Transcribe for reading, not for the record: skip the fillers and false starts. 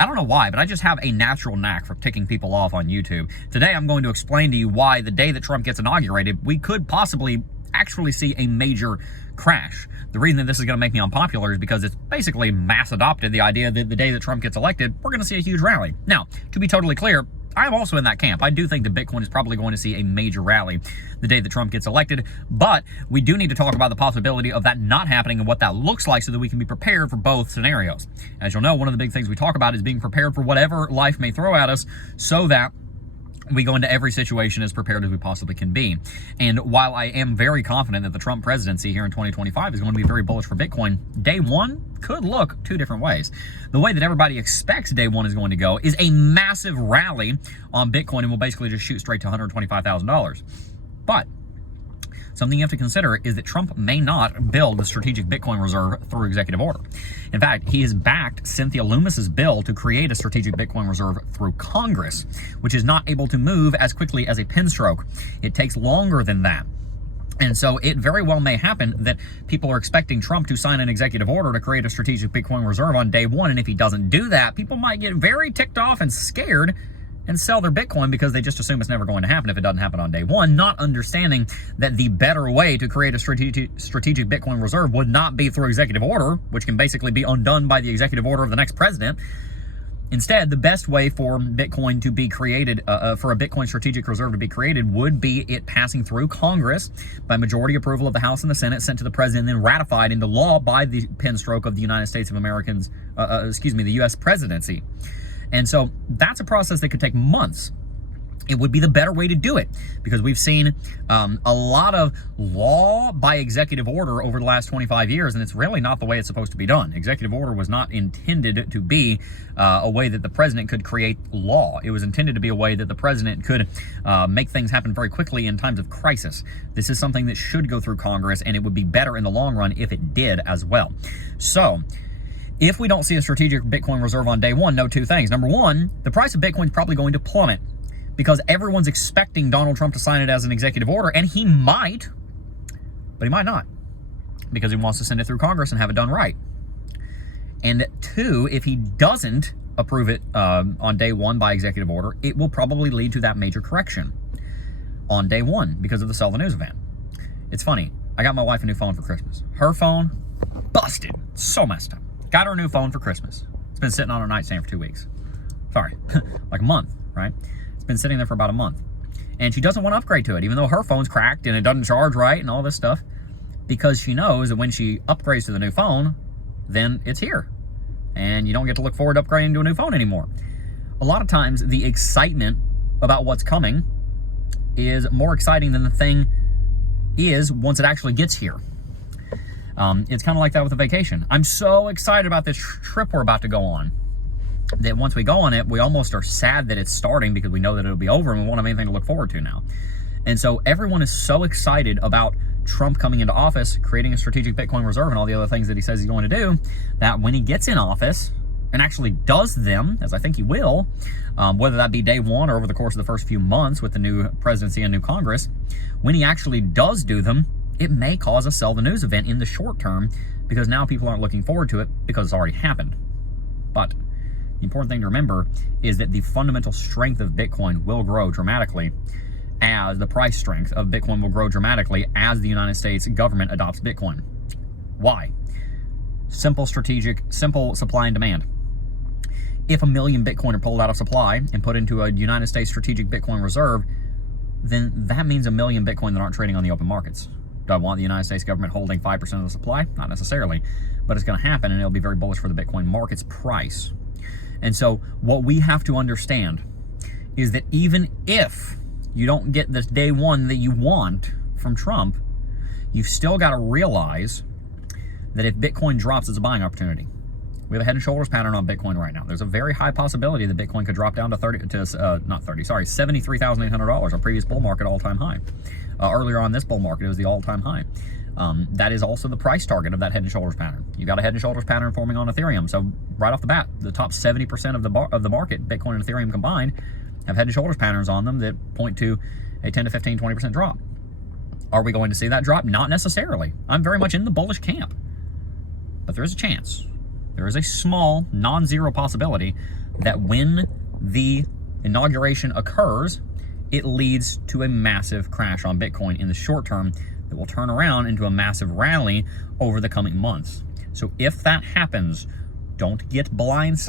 I don't know why, but I just have a natural knack for ticking people off on YouTube. Today, I'm going to explain to you why the day that Trump gets inaugurated, we could possibly actually see a major crash. The reason that this is going to make me unpopular is because it's basically mass adopted the idea that the day that Trump gets elected, we're going to see a huge rally. Now, to be totally clear, I'm also in that camp. I do think that Bitcoin is probably going to see a major rally the day that Trump gets elected, but we do need to talk about the possibility of that not happening and what that looks like so that we can be prepared for both scenarios. As you'll know, one of the big things we talk about is being prepared for whatever life may throw at us so that we go into every situation as prepared as we possibly can be. And while I am very confident that the Trump presidency here in 2025 is going to be very bullish for Bitcoin, day one could look two different ways. The way that everybody expects day one is going to go is a massive rally on Bitcoin and will basically just shoot straight to $125,000. But something you have to consider is that Trump may not build the strategic Bitcoin reserve through executive order. In fact, he has backed Cynthia Lummis's bill to create a strategic Bitcoin reserve through Congress, which is not able to move as quickly as a pen stroke. It takes longer than that. And so it very well may happen that people are expecting Trump to sign an executive order to create a strategic Bitcoin reserve on day one. And if he doesn't do that, people might get very ticked off and scared and sell their Bitcoin because they just assume it's never going to happen if it doesn't happen on day one, not understanding that the better way to create a strategic Bitcoin reserve would not be through executive order, which can basically be undone by the executive order of the next president. Instead, the best way for Bitcoin to be created, for a Bitcoin strategic reserve to be created, would be it passing through Congress by majority approval of the House and the Senate, sent to the president, and then ratified into law by the pen stroke of the United States of Americans, the U.S. presidency. And so that's a process that could take months. It would be the better way to do it because we've seen a lot of law by executive order over the last 25 years, and it's really not the way it's supposed to be done. Executive order was not intended to be a way that the president could create law. It was intended to be a way that the president could make things happen very quickly in times of crisis. This is something that should go through Congress, and it would be better in the long run if it did as well. So if we don't see a strategic Bitcoin reserve on day one, know two things. Number one, the price of Bitcoin is probably going to plummet because everyone's expecting Donald Trump to sign it as an executive order, and he might, but he might not because he wants to send it through Congress and have it done right. And two, if he doesn't approve it on day one by executive order, it will probably lead to that major correction on day one because of the sell the news event. It's funny. I got my wife a new phone for Christmas. Her phone, busted. So messed up. Got her a new phone for Christmas. It's been sitting on her nightstand for 2 weeks. Sorry, like a month, right? It's been sitting there for about a month. And she doesn't want to upgrade to it, even though her phone's cracked and it doesn't charge right and all this stuff, because she knows that when she upgrades to the new phone, then it's here. And you don't get to look forward to upgrading to a new phone anymore. A lot of times, the excitement about what's coming is more exciting than the thing is once it actually gets here. It's kind of like that with a vacation. I'm so excited about this trip we're about to go on that once we go on it, we almost are sad that it's starting because we know that it'll be over and we won't have anything to look forward to now. And so everyone is so excited about Trump coming into office, creating a strategic Bitcoin reserve and all the other things that he says he's going to do, that when he gets in office and actually does them, as I think he will, whether that be day one or over the course of the first few months with the new presidency and new Congress, when he actually does do them, it may cause a sell the news event in the short term because now people aren't looking forward to it because it's already happened. But the important thing to remember is that the fundamental strength of Bitcoin will grow dramatically as the price strength of Bitcoin will grow dramatically as the United States government adopts Bitcoin. Why? Simple supply and demand. If 1 million Bitcoin are pulled out of supply and put into a United States strategic Bitcoin reserve, then that means 1 million Bitcoin that aren't trading on the open markets. Do I want the United States government holding 5% of the supply? Not necessarily, but it's going to happen and it'll be very bullish for the Bitcoin market's price. And so what we have to understand is that even if you don't get this day one that you want from Trump, you've still got to realize that if Bitcoin drops, it's a buying opportunity. We have a head and shoulders pattern on Bitcoin right now. There's a very high possibility that Bitcoin could drop down to $73,800, our previous bull market all-time high. Earlier on this bull market, it was the all-time high. That is also the price target of that head and shoulders pattern. You've got a head and shoulders pattern forming on Ethereum. So right off the bat, the top 70% of the market, Bitcoin and Ethereum combined, have head and shoulders patterns on them that point to a 10 to 15, 20% drop. Are we going to see that drop? Not necessarily. I'm very much in the bullish camp, but there is a chance. there is a small, non-zero possibility that when the inauguration occurs, it leads to a massive crash on Bitcoin in the short term that will turn around into a massive rally over the coming months. So if that happens, don't get blindsided.